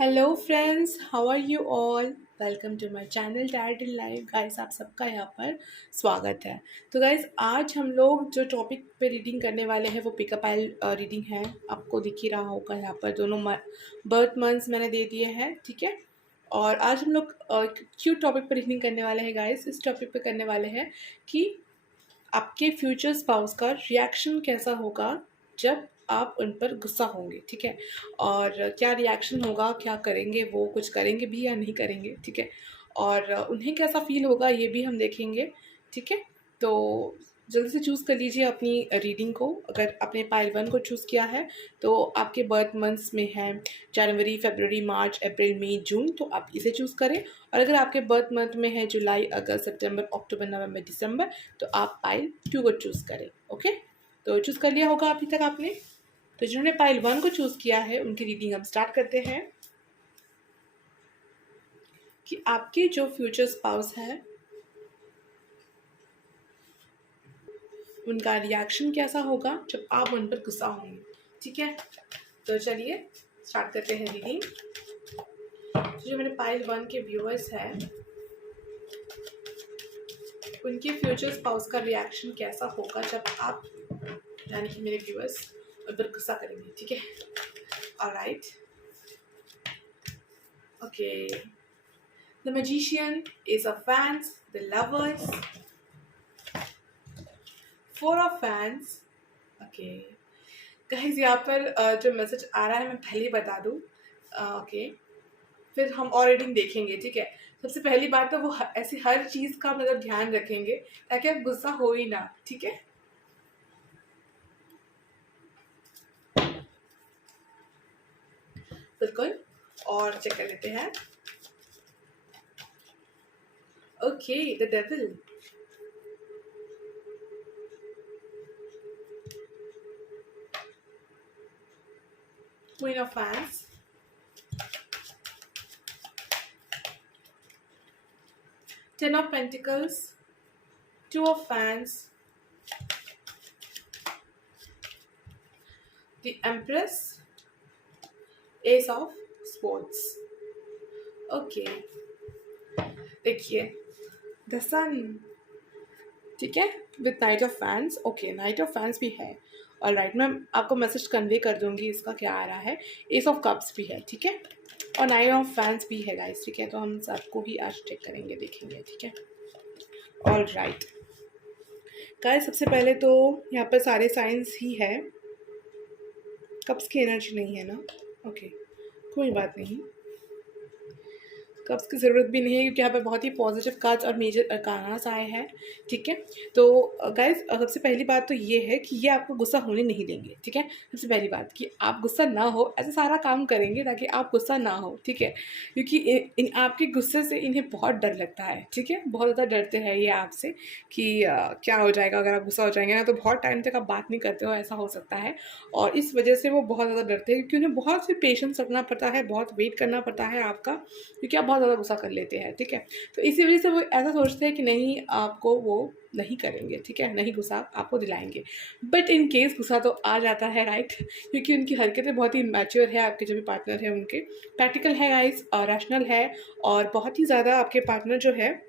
Hello friends, how are you all. Welcome to my channel dad in life. Guys, आप सबका यहाँ पर स्वागत है। तो गाइस, आज हम लोग जो टॉपिक पे रीडिंग करने वाले हैं वो पिकअप आइल रीडिंग है। आपको दिख ही रहा होगा यहाँ पर दोनों बर्थ मंथ्स मैंने दे दिए हैं, ठीक है। और आज हम लोग क्यों टॉपिक पे रीडिंग करने वाले हैं गाइस। इस टॉपिक पे करने वाले हैं कि आपके फ्यूचर स्पाउस का रिएक्शन कैसा होगा जब आप उन पर गुस्सा होंगे, ठीक है। और क्या रिएक्शन होगा, क्या करेंगे, वो कुछ करेंगे भी या नहीं करेंगे, ठीक है। और उन्हें कैसा फील होगा ये भी हम देखेंगे, ठीक है। तो जल्दी से चूज़ कर लीजिए अपनी रीडिंग को। अगर आपने पाइल 1 को चूज़ किया है तो आपके बर्थ मंथ्स में है जनवरी, फरवरी, मार्च, अप्रैल, मई, जून, तो आप इसे चूज़ करें। और अगर आपके बर्थ मंथ में है जुलाई, अगस्त, सितंबर, अक्टूबर, नवंबर, दिसंबर, तो आप पाइल 2 को चूज़ करें। ओके, तो चूज़ कर लिया होगा अभी तक आपने। तो जिन्होंने पाइल 1 को चूज़ किया है उनकी रीडिंग हम स्टार्ट करते हैं कि आपके जो फ्यूचर स्पाउस है उनका रिएक्शन कैसा होगा जब आप उन पर गुस्सा होंगे, ठीक है। तो चलिए स्टार्ट करते हैं रीडिंग। जो मेरे पाइल 1 के व्यूअर्स हैं उनके फ्यूचर स्पाउस का रिएक्शन कैसा होगा जब आप, यानी कि मेरे व्यूअर्स, उन पर गुस्सा करेंगे, ठीक है। Alright, okay. The magician, S of fans, the lovers, four of fans. Okay guys, यहाँ पर जो मैसेज आ रहा है मैं पहले ही बता दूँ। ओके, फिर हम और रीडिंग देखेंगे, ठीक है। सबसे पहली बात तो वो ऐसी हर चीज़ का मतलब ध्यान रखेंगे ताकि आप गुस्सा हो ही ना, ठीक है। बिल्कुल, और चेक कर लेते हैं। Okay, the devil, queen of fans, 10 of Pentacles, 2 of Fans, the Empress, Ace of Swords। Okay, देखिए द सन, ठीक है, with night of fans. Okay, night of fans भी है। ऑल राइट, मैं आपको मैसेज कन्वे कर दूंगी इसका क्या आ रहा है। एस ऑफ कप्स भी है, ठीक है, और नाइट ऑफ फैंस भी है गाइस, ठीक है। तो हम सबको ही आज चेक करेंगे, देखेंगे, ठीक है। ऑल राइट गाइस, सबसे पहले तो यहाँ पर सारे साइंस ही है, कप्स की एनर्जी नहीं है ना। ओके, कोई बात नहीं, कप्स की ज़रूरत भी नहीं है क्योंकि यहाँ पे बहुत ही पॉजिटिव कार्ड्स और मेजर अरकानास आए हैं, ठीक है। तो गाइस, सबसे पहली बात तो ये है कि ये आपको गुस्सा होने नहीं देंगे, ठीक है। सबसे पहली बात कि आप गुस्सा ना हो, ऐसा सारा काम करेंगे ताकि आप गुस्सा ना हो, ठीक है। क्योंकि इन आपके गुस्से से इन्हें बहुत डर लगता है, ठीक है। बहुत ज़्यादा डरते हैं ये आपसे कि क्या हो जाएगा अगर आप गुस्सा हो जाएंगे ना, तो बहुत टाइम तक आप बात नहीं करते हो, ऐसा हो सकता है। और इस वजह से वो बहुत ज़्यादा डरते हैं क्योंकि उन्हें बहुत सी पेशेंस रखना पड़ता है, बहुत वेट करना पड़ता है आपका, क्योंकि आप बहुत ज़्यादा गुस्सा कर लेते हैं, ठीक है। तो इसी वजह से वो ऐसा सोचते हैं कि नहीं, आपको वो नहीं करेंगे, ठीक है, नहीं गुस्सा आपको दिलाएंगे। बट इन केस गुस्सा तो आ जाता है, राइट, क्योंकि उनकी हरकतें बहुत ही मैच्योर है। आपके जो भी पार्टनर है उनके प्रैक्टिकल है गाइस, और रैशनल है, और बहुत ही ज़्यादा आपके पार्टनर जो है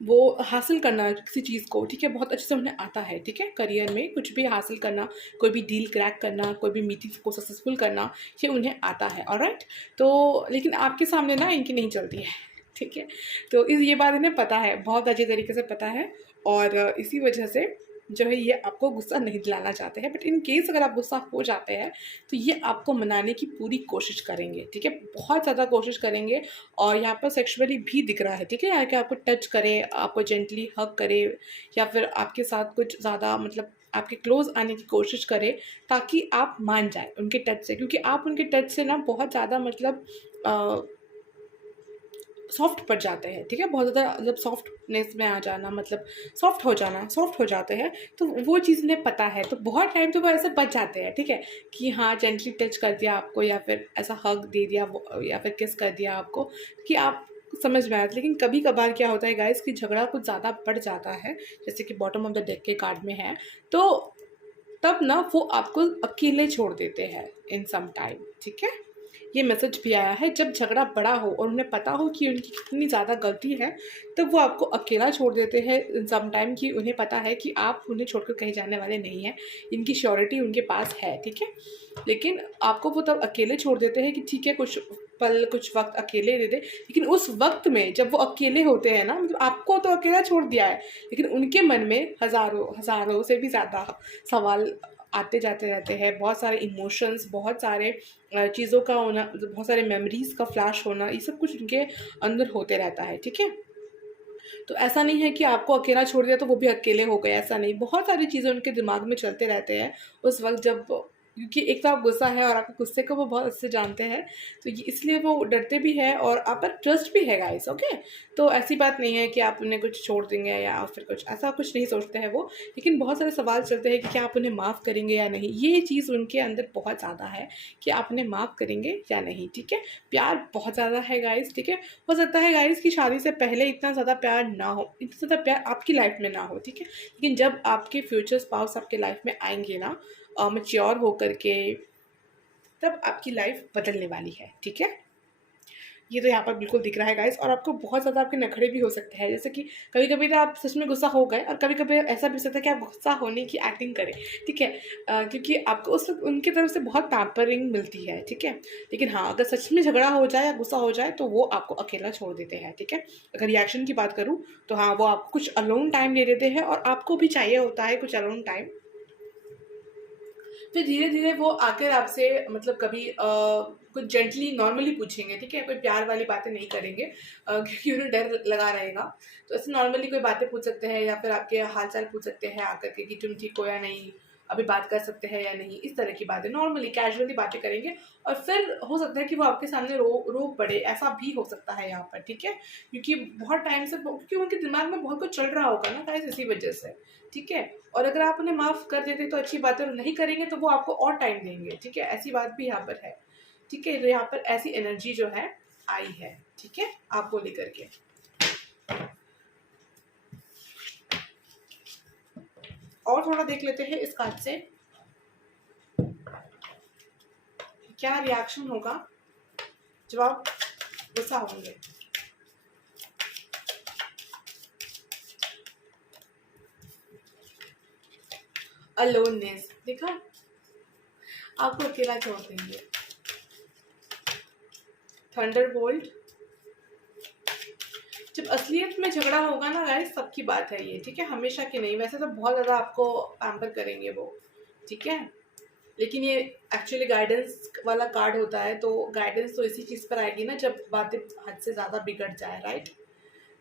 वो हासिल करना किसी चीज़ को, ठीक है, बहुत अच्छे से उन्हें आता है, ठीक है। करियर में कुछ भी हासिल करना, कोई भी डील क्रैक करना, कोई भी मीटिंग को सक्सेसफुल करना, ये उन्हें आता है, ऑलराइट। तो लेकिन आपके सामने ना इनकी नहीं चलती है, ठीक है। तो ये बात इन्हें पता है, बहुत अच्छी तरीके से पता है, और इसी वजह से जो है ये आपको गुस्सा नहीं दिलाना चाहते हैं। बट इन केस अगर आप गुस्सा हो जाते हैं तो ये आपको मनाने की पूरी कोशिश करेंगे, ठीक है, बहुत ज़्यादा कोशिश करेंगे। और यहाँ पर सेक्सुअली भी दिख रहा है, ठीक है, यहाँ कि आपको टच करे, आपको जेंटली हग करे, या फिर आपके साथ कुछ ज़्यादा मतलब आपके क्लोज आने की कोशिश करे ताकि आप मान जाए उनके टच से, क्योंकि आप उनके टच से ना बहुत ज़्यादा मतलब सॉफ्ट पड़ जाते हैं, ठीक है। बहुत ज़्यादा मतलब सॉफ्टनेस में आ जाना, मतलब सॉफ्ट हो जाना, सॉफ्ट हो जाते हैं। तो वो चीज़ उन्हें पता है, तो बहुत टाइम तो वो ऐसे बच जाते हैं, ठीक है, कि हाँ जेंटली टच कर दिया आपको, या फिर ऐसा हग दे दिया, या फिर किस कर दिया आपको, कि आप समझ में आया। लेकिन कभी कभार क्या होता है गाइस कि झगड़ा कुछ ज़्यादा बढ़ जाता है, जैसे कि बॉटम ऑफ द डेक के कार्ड में है, तो तब ना वो आपको अकेले छोड़ देते हैं इन सम टाइम, ठीक है। ये मैसेज भी आया है, जब झगड़ा बड़ा हो और उन्हें पता हो कि उनकी कितनी ज़्यादा गलती है, तब वो आपको अकेला छोड़ देते हैं सम टाइम, कि उन्हें पता है कि आप उन्हें छोड़कर कहीं जाने वाले नहीं हैं, इनकी श्योरिटी उनके पास है, ठीक है। लेकिन आपको वो तब अकेले छोड़ देते हैं कि ठीक है कुछ पल कुछ वक्त अकेले दे दे, लेकिन उस वक्त में जब वो अकेले होते हैं ना, मतलब आपको तो अकेला छोड़ दिया है, लेकिन उनके मन में हज़ारों हज़ारों से भी ज़्यादा सवाल आते जाते रहते हैं, बहुत सारे इमोशंस, बहुत सारे चीज़ों का होना, बहुत सारे मेमोरीज़ का फ्लैश होना, ये सब कुछ उनके अंदर होते रहता है, ठीक है। तो ऐसा नहीं है कि आपको अकेला छोड़ दिया तो वो भी अकेले हो गए, ऐसा नहीं, बहुत सारी चीज़ें उनके दिमाग में चलते रहते हैं उस वक्त जब, क्योंकि एक तो आप गुस्सा है और आपके गुस्से को वो बहुत अच्छे से जानते हैं, तो ये इसलिए वो डरते भी है और आप पर ट्रस्ट भी है गाइस, ओके। तो ऐसी बात नहीं है कि आप उन्हें कुछ छोड़ देंगे या फिर कुछ ऐसा कुछ नहीं सोचते हैं वो, लेकिन बहुत सारे सवाल चलते हैं कि क्या आप उन्हें माफ़ करेंगे या नहीं, ये चीज़ उनके अंदर बहुत ज़्यादा है कि आप उन्हें माफ़ करेंगे या नहीं, ठीक है। प्यार बहुत ज़्यादा है गाइस, ठीक है। हो सकता है गाइस कि शादी से पहले इतना ज़्यादा प्यार ना हो, इतना ज़्यादा प्यार आपकी लाइफ में ना हो, ठीक है, लेकिन जब आपके फ्यूचर स्पाउस आपके लाइफ में आएंगे ना, मैच्योर होकर के, तब आपकी लाइफ बदलने वाली है, ठीक है। ये तो यहाँ पर बिल्कुल दिख रहा है गाइस, और आपको बहुत ज़्यादा आपके नखरे भी हो सकते हैं, जैसे कि कभी कभी तो आप सच में गुस्सा हो गए और कभी कभी ऐसा भी हो सकता है कि आप गुस्सा होने की एक्टिंग करें, ठीक है, क्योंकि आपको उस वक्त उनकी तरफ से बहुत पैम्परिंग मिलती है, ठीक है। लेकिन हाँ, अगर सच में झगड़ा हो जाए या गुस्सा हो जाए तो वो आपको अकेला छोड़ देते हैं, ठीक है। अगर रिएक्शन की बात करूँ तो हाँ, वो आपको कुछ अलोन टाइम दे देते हैं और आपको भी चाहिए होता है कुछ अलोन टाइम। फिर धीरे धीरे वो आकर आपसे मतलब कभी कुछ जेंटली नॉर्मली पूछेंगे, ठीक है, कोई प्यार वाली बातें नहीं करेंगे, क्योंकि उन्हें डर लगा रहेगा। तो ऐसे नॉर्मली कोई बातें पूछ सकते हैं या फिर आपके हाल चाल पूछ सकते हैं आकर के कि तुम ठीक हो या नहीं, अभी बात कर सकते हैं या नहीं, इस तरह की बातें नॉर्मली कैजुअली बातें करेंगे। और फिर हो सकता है कि वो आपके सामने रो रो पड़े, ऐसा भी हो सकता है यहाँ पर, ठीक है, क्योंकि बहुत टाइम से, क्योंकि उनके दिमाग में बहुत कुछ चल रहा होगा ना गाइस, इसी वजह से, ठीक है। और अगर आप उन्हें माफ़ कर देते तो अच्छी बात है, और नहीं करेंगे तो वो आपको और टाइम देंगे, ठीक है, ऐसी बात भी यहाँ पर है, ठीक है। तो यहाँ पर ऐसी एनर्जी जो है आई है, ठीक है, आपको लेकर के। और थोड़ा देख लेते हैं इस कार्ड से क्या रिएक्शन होगा जब आप गुस्सा होंगे। अलोननेस देखा, आपको अकेला छोड़ देंगे। थंडरबोल्ट, जब असलियत में झगड़ा होगा ना गाइस, सबकी बात है ये, ठीक है, हमेशा की नहीं, वैसे तो बहुत ज़्यादा आपको पैम्पर करेंगे वो, ठीक है, लेकिन ये एक्चुअली गाइडेंस वाला कार्ड होता है, तो गाइडेंस तो इसी चीज़ पर आएगी ना जब बातें हद से ज़्यादा बिगड़ जाए, राइट।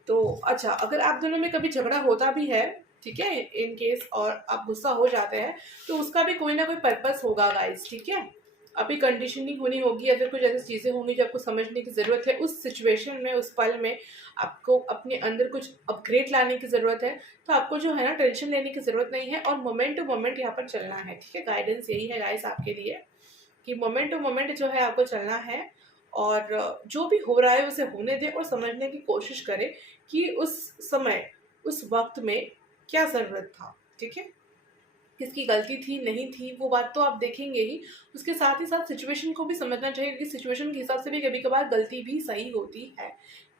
तो अच्छा, अगर आप दोनों में कभी झगड़ा होता भी है, ठीक है, इन केस, और आप गुस्सा हो जाते हैं, तो उसका भी कोई ना कोई पर्पस होगा गाइस, ठीक है। अभी कंडीशनिंग होनी होगी या फिर कुछ ऐसी चीज़ें होंगी जो आपको समझने की ज़रूरत है उस सिचुएशन में, उस पल में आपको अपने अंदर कुछ अपग्रेड लाने की ज़रूरत है। तो आपको जो है ना टेंशन लेने की ज़रूरत नहीं है, और मोमेंट टू मोमेंट यहाँ पर चलना है, ठीक है। गाइडेंस यही है गाइस आपके लिए कि मोमेंट टू मोमेंट जो है आपको चलना है, और जो भी हो रहा है उसे होने दें और समझने की कोशिश करें कि उस समय, उस वक्त में क्या ज़रूरत था, ठीक है, किसकी गलती थी नहीं थी, वो बात तो आप देखेंगे ही, उसके साथ ही साथ सिचुएशन को भी समझना चाहिए, क्योंकि सिचुएशन के हिसाब से भी कभी कभार गलती भी सही होती है,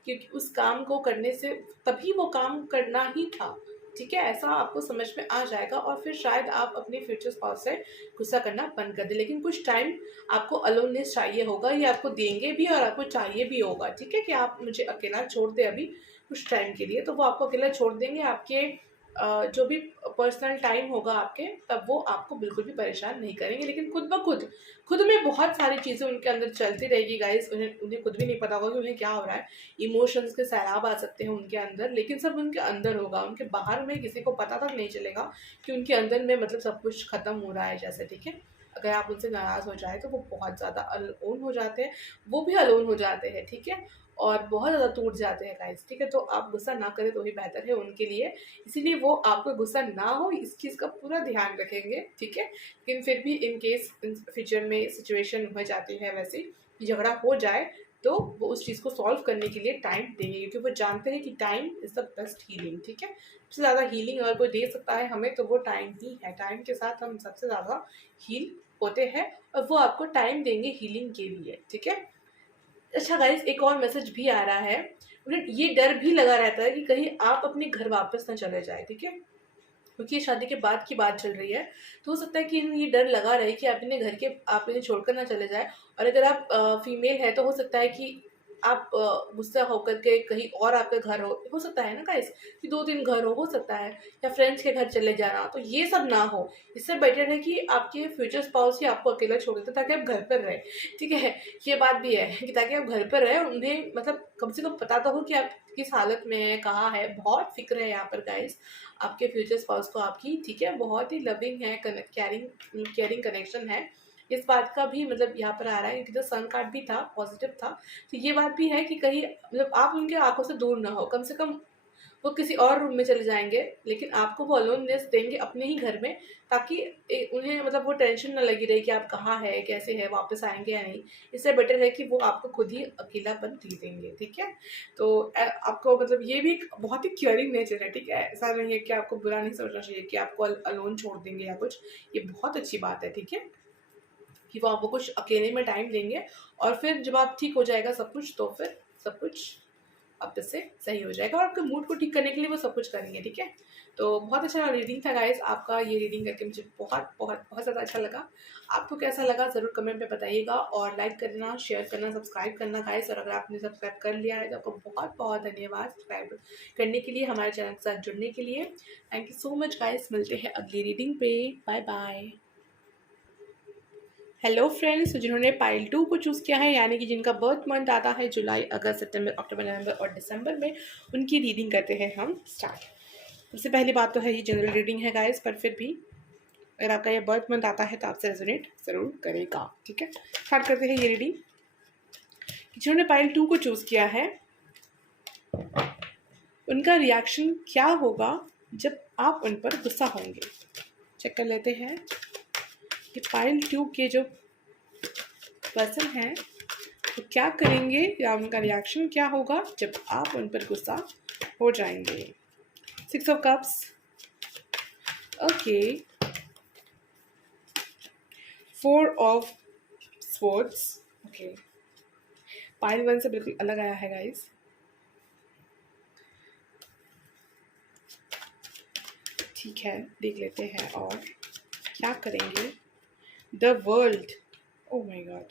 क्योंकि उस काम को करने से तभी वो काम करना ही था, ठीक है, ऐसा आपको समझ में आ जाएगा, और फिर शायद आप अपने फ्यूचर स्पाउस से गुस्सा करना बंद कर दें। लेकिन कुछ टाइम आपको अलोननेस चाहिए होगा, ये आपको देंगे भी और आपको चाहिए भी होगा, ठीक है, कि आप मुझे अकेला छोड़ दें अभी कुछ टाइम के लिए, तो वो आपको अकेला छोड़ देंगे। आपके जो भी पर्सनल टाइम होगा आपके, तब वो आपको बिल्कुल भी परेशान नहीं करेंगे, लेकिन खुद ब खुद खुद में बहुत सारी चीज़ें उनके अंदर चलती रहेगी गाइस, उन्हें उन्हें खुद भी नहीं पता होगा कि उन्हें क्या हो रहा है। इमोशंस के सैलाब आ सकते हैं उनके अंदर, लेकिन सब उनके अंदर होगा, उनके बाहर में किसी को पता तक नहीं चलेगा कि उनके अंदर में मतलब सब कुछ खत्म हो रहा है जैसे, ठीक है। अगर आप उनसे नाराज़ हो जाए तो वो बहुत ज़्यादा अलोन हो जाते हैं, वो भी अलोन हो जाते हैं, ठीक है, और बहुत ज़्यादा टूट जाते हैं गाइस, ठीक है। तो आप गुस्सा ना करें तो ही बेहतर है उनके लिए, इसीलिए वो आपको गुस्सा ना हो इस चीज़ का पूरा ध्यान रखेंगे, ठीक है। लेकिन फिर भी इन केस इन फ्यूचर में सिचुएशन हो जाती है वैसी कि झगड़ा हो जाए, तो वो उस चीज़ को सॉल्व करने के लिए टाइम देंगे, क्योंकि वो जानते हैं कि time is the best healing, ठीक है। सबसे ज़्यादा हीलिंग अगर कोई दे सकता है हमें तो वो टाइम ही है, टाइम के साथ हम सबसे ज़्यादा हील होते हैं और वो आपको टाइम देंगे हीलिंग के लिए, ठीक है। अच्छा गाइस, एक और मैसेज भी आ रहा है, उन्हें ये डर भी लगा रहता है कि कहीं आप अपने घर वापस ना चले जाए, ठीक है, क्योंकि ये शादी के बाद की बात चल रही है। तो हो सकता है कि इन्हें ये डर लगा रहे कि आप इन्हें छोड़कर ना चले जाए। और अगर आप फीमेल है तो हो सकता है कि आप गुस्सा होकर के कहीं और आपका घर हो सकता है ना गाइस, कि 2-3 घर हो सकता है, या फ्रेंड्स के घर चले जाना, तो ये सब ना हो। इससे बेटर है कि आपके फ्यूचर स्पाउस ही आपको अकेला छोड़ देते ताकि आप घर पर रहे, ठीक है। ये बात भी है कि ताकि आप घर पर रहे, उन्हें मतलब कम से कम पता तो हो कि आप किस हालत में है, कहाँ है। बहुत फिक्र है यहाँ पर गाइस आपके फ्यूचर स्पाउस को आपकी, ठीक है। बहुत ही लविंग है, केयरिंग केयरिंग कनेक्शन है। इस बात का भी मतलब यहाँ पर आ रहा है, क्योंकि जो सन कार्ड भी था पॉजिटिव था, तो ये बात भी है कि कहीं मतलब आप उनके आंखों से दूर ना हो, कम से कम वो किसी और रूम में चले जाएंगे, लेकिन आपको वो अलोननेस देंगे अपने ही घर में, ताकि उन्हें मतलब वो टेंशन ना लगी रहे कि आप कहाँ है, कैसे है, वापस आएंगे या नहीं। इससे बेटर है कि वो आपको खुद ही अकेलापन दे देंगे, ठीक है। तो आपको मतलब ये भी एक बहुत ही केयरिंग नेचर है, ठीक है। ऐसा नहीं है कि आपको बुरा नहीं सोचना चाहिए कि आपको अलोन छोड़ देंगे या कुछ। ये बहुत अच्छी बात है, ठीक है, कि वो आपको कुछ अकेले में टाइम देंगे, और फिर जब आप ठीक हो जाएगा सब कुछ, तो फिर सब कुछ वापस से सही हो जाएगा, और आपके मूड को ठीक करने के लिए वो सब कुछ करेंगे, ठीक है। तो बहुत अच्छा रीडिंग था गाइस आपका, ये रीडिंग करके मुझे बहुत बहुत बहुत ज़्यादा अच्छा लगा। आपको कैसा लगा ज़रूर कमेंट में बताइएगा, और लाइक करना, शेयर करना, सब्सक्राइब करना गाइस। और अगर आपने सब्सक्राइब कर लिया है तो आपको बहुत बहुत धन्यवाद सब्सक्राइब करने के लिए, हमारे चैनल के साथ जुड़ने के लिए। Thank you so much guys, मिलते हैं अगली रीडिंग पे। Bye bye. हेलो फ्रेंड्स, तो जिन्होंने पाइल 2 को चूज़ किया है, यानी कि जिनका बर्थ मंथ आता है जुलाई, अगस्त, सितंबर, अक्टूबर, नवंबर और दिसंबर में, उनकी रीडिंग करते हैं हम स्टार्ट। सबसे पहली बात तो है ये जनरल रीडिंग है गाइस, पर फिर भी अगर आपका ये बर्थ मंथ आता है तो आपसे रेजोनेट ज़रूर करेगा, ठीक है। स्टार्ट करते हैं ये रीडिंग। जिन्होंने पाइल 2 को चूज़ किया है, उनका रिएक्शन क्या होगा जब आप उन पर गुस्सा होंगे। चेक कर लेते हैं कि पाइल 2 के जो पर्सन हैं तो क्या करेंगे, या उनका रिएक्शन क्या होगा जब आप उन पर गुस्सा हो जाएंगे। 6 of cups, okay, 4 of swords, okay. Pile 1 से बिल्कुल अलग आया है गाइस। ठीक है, देख लेते हैं और क्या करेंगे। The world, oh my God,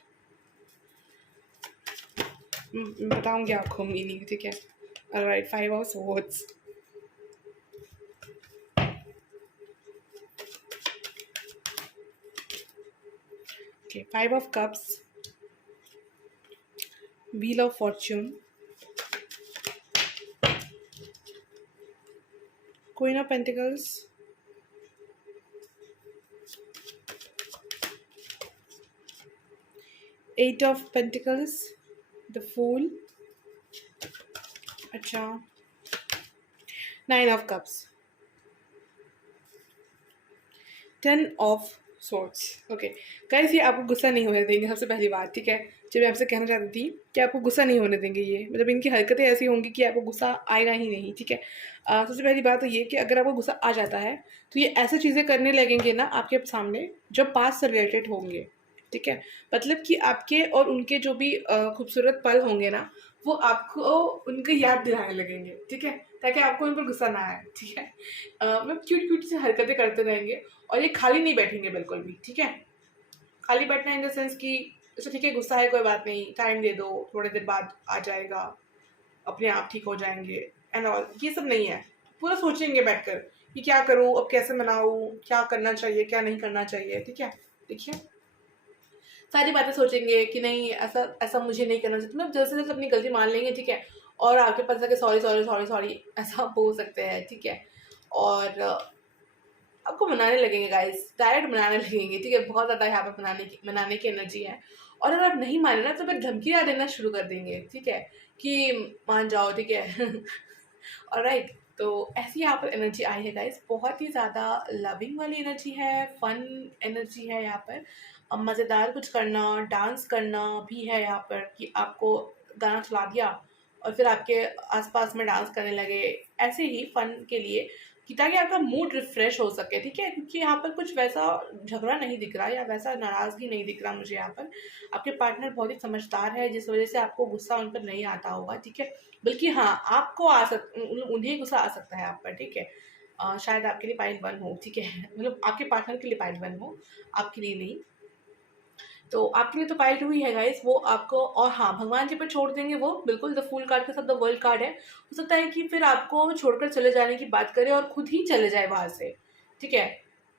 बताऊंगी आपको मीनिंग, ठीक है। Alright, 5 of swords, okay, 5 of cups, wheel of fortune, queen of pentacles, 8 of pentacles, the fool, अच्छा, 9 of cups, 10 of swords, okay. Guys, ये आपको गुस्सा नहीं होने देंगे, सबसे पहली बात, ठीक है। जब मैं आपसे कहना चाहती थी कि आपको गुस्सा नहीं होने देंगे, ये मतलब इनकी हरकतें ऐसी होंगी कि आपको गुस्सा आएगा ही नहीं, ठीक है। सबसे पहली बात तो ये कि अगर आपको गुस्सा आ जाता है तो ये ऐसी चीज़ें करने लगेंगे ना आपके सामने जो पास्ट से रिलेटेड होंगे, ठीक है। मतलब कि आपके और उनके जो भी खूबसूरत पल होंगे ना, वो आपको उनकी याद दिलाने लगेंगे, ठीक है, ताकि आपको उन पर गुस्सा ना आए, ठीक है। मतलब क्यूट क्यूट से हरकतें करते रहेंगे, और ये खाली नहीं बैठेंगे बिल्कुल भी, ठीक है। खाली बैठना इन द सेंस कि अच्छा ठीक है, गुस्सा है, कोई बात नहीं, टाइम दे दो, थोड़ी देर बाद आ जाएगा, अपने आप ठीक हो जाएंगे एंड ऑल, ये सब नहीं है। पूरा सोचेंगे बैठकर कि क्या करूँ, अब कैसे मनाऊँ, क्या करना चाहिए, क्या नहीं करना चाहिए, ठीक है। देखिए, सारी बातें सोचेंगे कि नहीं, ऐसा ऐसा मुझे नहीं करना चाहिए, मतलब जल्द से जल्द अपनी गलती मान लेंगे, ठीक है। और आपके पास आके सॉरी सॉरी सॉरी सॉरी ऐसा बोल सकते हैं, ठीक है। और आपको मनाने लगेंगे गाइस, डायरेक्ट मनाने लगेंगे, ठीक है। बहुत ज़्यादा यहाँ पे मनाने की एनर्जी है। और अगर आप नहीं माने ना तो फिर धमकियाँ देना शुरू कर देंगे, ठीक है, कि मान जाओ, ठीक है। ऑलराइट, तो ऐसी यहाँ पर एनर्जी आई है गाइस, बहुत ही ज़्यादा लविंग वाली एनर्जी है, फन एनर्जी है यहाँ पर। मज़ेदार कुछ करना, डांस करना भी है यहाँ पर, कि आपको गाना चला दिया और फिर आपके आसपास में डांस करने लगे, ऐसे ही फन के लिए, कि ताकि आपका मूड रिफ्रेश हो सके, ठीक है। क्योंकि यहाँ पर कुछ वैसा झगड़ा नहीं दिख रहा या वैसा नाराज़गी नहीं दिख रहा मुझे यहाँ पर। आपके पार्टनर बहुत ही समझदार है, जिस वजह से आपको गुस्सा उन पर नहीं आता होगा, ठीक है। बल्कि हाँ, आपको उन्हें गुस्सा आ सकता है आप पर, ठीक है। शायद आपके लिए पाइल 1 हो, ठीक है। मतलब आपके पार्टनर के लिए पाइल 1 हो, आपके लिए नहीं। तो आपके लिए तो पाइल 2 ही है गाइस, वो आपको, और हाँ, भगवान जी पर छोड़ देंगे वो, बिल्कुल द फूल कार्ड के साथ द वर्ल्ड कार्ड है। हो सकता है कि फिर आपको छोड़कर चले जाने की बात करे और खुद ही चले जाए वहां से, ठीक है।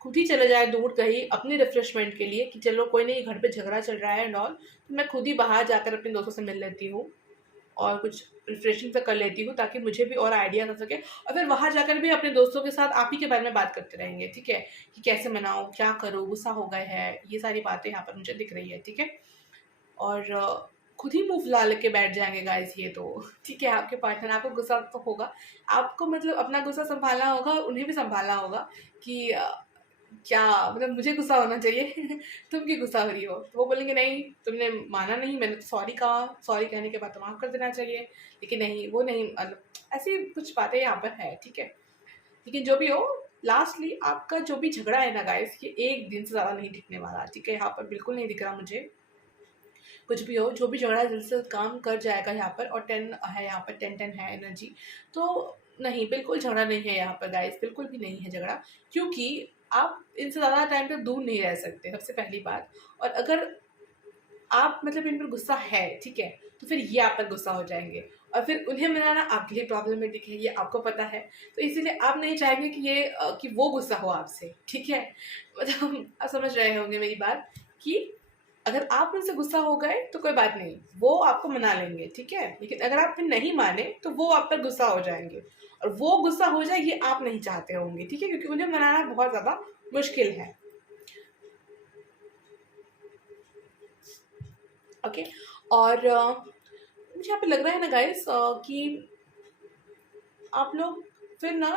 खुद ही चले जाए दूर कहीं अपने रिफ्रेशमेंट के लिए, कि चलो कोई नहीं, घर पे झगड़ा चल रहा है एंड ऑल, तो मैं खुद ही बाहर जाकर अपने दोस्तों से मिल लेती हूँ और कुछ रिफ्रेशिंग सा कर लेती हूँ, ताकि मुझे भी और आइडिया हो सके। और फिर वहाँ जाकर भी अपने दोस्तों के साथ आप ही के बारे में बात करते रहेंगे, ठीक है। कि कैसे मनाऊँ, क्या करूँ, गुस्सा हो गए है, ये सारी बातें यहाँ पर मुझे दिख रही है, ठीक है। और खुद ही मुँह फुला लेके बैठ जाएँगे गाइस ये तो, ठीक है। आपके पार्टनर, आपको गुस्सा तो होगा, आपको मतलब अपना गुस्सा सँभालना होगा और उन्हें भी सँभालना होगा कि क्या मतलब मुझे गुस्सा होना चाहिए तुम क्यों गुस्सा हो रही हो? तो वो बोलेंगे नहीं, तुमने माना नहीं, मैंने तो सॉरी कहा, सॉरी कहने के बाद तो माफ़ कर देना चाहिए। लेकिन नहीं, वो नहीं, मतलब ऐसी कुछ बातें यहाँ पर है, ठीक है। लेकिन जो भी हो, लास्टली आपका जो भी झगड़ा है ना गाइस, ये 1 दिन से ज़्यादा नहीं टिकने वाला, ठीक है। यहाँ पर बिल्कुल नहीं दिख रहा मुझे। कुछ भी हो, जो भी झगड़ा दिल से काम कर जाएगा यहाँ पर, और 10 है यहाँ पर, 10-10 है एनर्जी। तो नहीं, बिल्कुल झगड़ा नहीं है यहाँ पर गाइस, बिल्कुल भी नहीं है झगड़ा। क्योंकि आप इनसे ज़्यादा टाइम तक दूर नहीं रह सकते, सबसे पहली बात। और अगर आप मतलब इन पर गुस्सा है, ठीक है, तो फिर ये आप पर गुस्सा हो जाएँगे, और फिर उन्हें मनाना आपके लिए प्रॉब्लमेटिक है, ये आपको पता है। तो इसीलिए आप नहीं चाहेंगे कि ये कि वो गुस्सा हो आपसे, ठीक है? मतलब आप समझ रहे होंगे मेरी बात, कि अगर आप उनसे गुस्सा हो गए तो कोई बात नहीं, वो आपको मना लेंगे, ठीक है। लेकिन अगर आप फिर नहीं माने तो वो आप पर गुस्सा हो जाएंगे, और वो गुस्सा हो जाए ये आप नहीं चाहते होंगे, ठीक है। क्योंकि उन्हें मनाना बहुत ज़्यादा मुश्किल है, ओके। और मुझे यहाँ पे लग रहा है ना गाइस, कि आप लोग फिर ना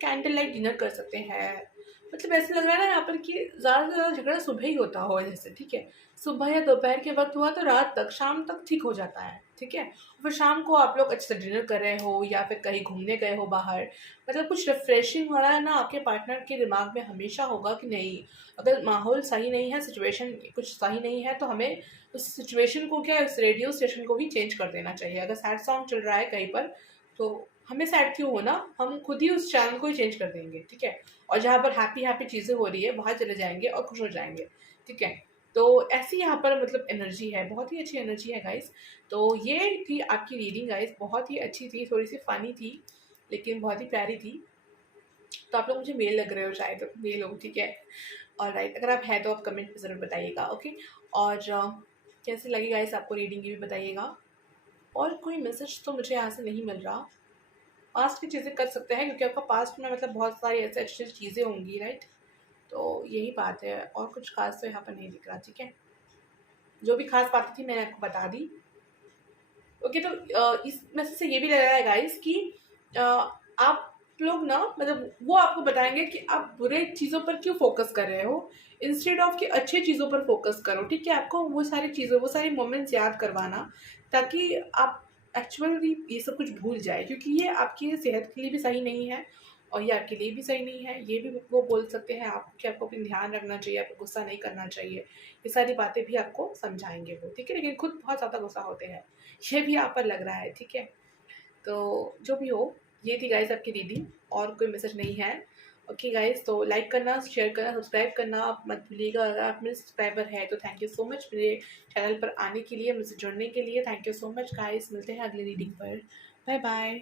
कैंडल लाइट डिनर कर सकते हैं। मतलब ऐसे लग रहा है ना यहाँ पर कि ज़्यादा से ज़्यादा झगड़ा सुबह ही होता हो जैसे, ठीक है। सुबह या दोपहर के वक्त हुआ तो रात तक, शाम तक ठीक हो जाता है, ठीक है। फिर शाम को आप लोग अच्छे से डिनर कर रहे हो या फिर कहीं घूमने गए हो बाहर, मतलब कुछ रिफ्रेशिंग हो रहा है ना, आपके पार्टनर के दिमाग में हमेशा होगा कि नहीं, अगर माहौल सही नहीं है, सिचुएशन कुछ सही नहीं है, तो हमें उस सिचुएशन को क्या, उस रेडियो स्टेशन को भी चेंज कर देना चाहिए। अगर सैड सॉन्ग चल रहा है कहीं पर, तो हमें सैड क्यों होना, हम खुद ही उस चैनल को ही चेंज कर देंगे, ठीक है। और जहाँ पर हैप्पी हैप्पी चीज़ें हो रही है वहाँ चले जाएंगे और खुश हो जाएंगे, ठीक है। तो ऐसी यहाँ पर मतलब एनर्जी है, बहुत ही अच्छी एनर्जी है गाइस। तो ये थी आपकी रीडिंग गाइस, बहुत ही अच्छी थी, थोड़ी सी फनी थी लेकिन बहुत ही प्यारी थी। तो आप लोग मुझे मेल लग रहे हो, शायद मेल हो, ठीक है। और राइट, अगर आप हैं तो आप कमेंट में ज़रूर बताइएगा, ओके। और कैसी लगी गाइस आपको रीडिंग, ये भी बताइएगा। और कोई मैसेज तो मुझे यहाँ से नहीं मिल रहा। पास्ट की चीज़ें कर सकते हैं क्योंकि आपका पास्ट में मतलब बहुत सारी ऐसे अच्छी चीज़ें होंगी, राइट। तो यही बात है, और कुछ खास तो यहाँ पर नहीं दिख रहा, ठीक है। जो भी खास बातें थी मैंने आपको बता दी, ओके। तो इस मैसेज से ये भी लग रहा है गाइस कि आप लोग ना, मतलब वो आपको बताएंगे कि आप बुरे चीज़ों पर क्यों फोकस कर रहे हो, इंस्टेड ऑफ कि अच्छे चीज़ों पर फोकस करो, ठीक है। आपको वो सारी चीज़ें, वो सारी मोमेंट्स याद करवाना, ताकि आप एक्चुअली ये सब कुछ भूल जाए, क्योंकि ये आपकी सेहत के लिए भी सही नहीं है और ये आपके लिए भी सही नहीं है। ये भी वो बोल सकते हैं आप कि आपको अपनी ध्यान रखना चाहिए, आपको गुस्सा नहीं करना चाहिए। ये सारी बातें भी आपको समझाएंगे वो, ठीक है। लेकिन खुद बहुत ज़्यादा गुस्सा होते हैं, ये भी आप पर लग रहा है, ठीक है। तो जो भी हो, ये थी गाइस आपकी रीडिंग, और कोई मैसेज नहीं है, ओके गाइस। तो लाइक करना, शेयर करना, सब्सक्राइब करना आप मत भूलिएगा। अगर आप मेरे सब्सक्राइबर हैं तो थैंक यू सो मच, मेरे चैनल पर आने के लिए, मुझसे जुड़ने के लिए thank you so much guys. मिलते हैं अगली रीडिंग पर, बाय बाय।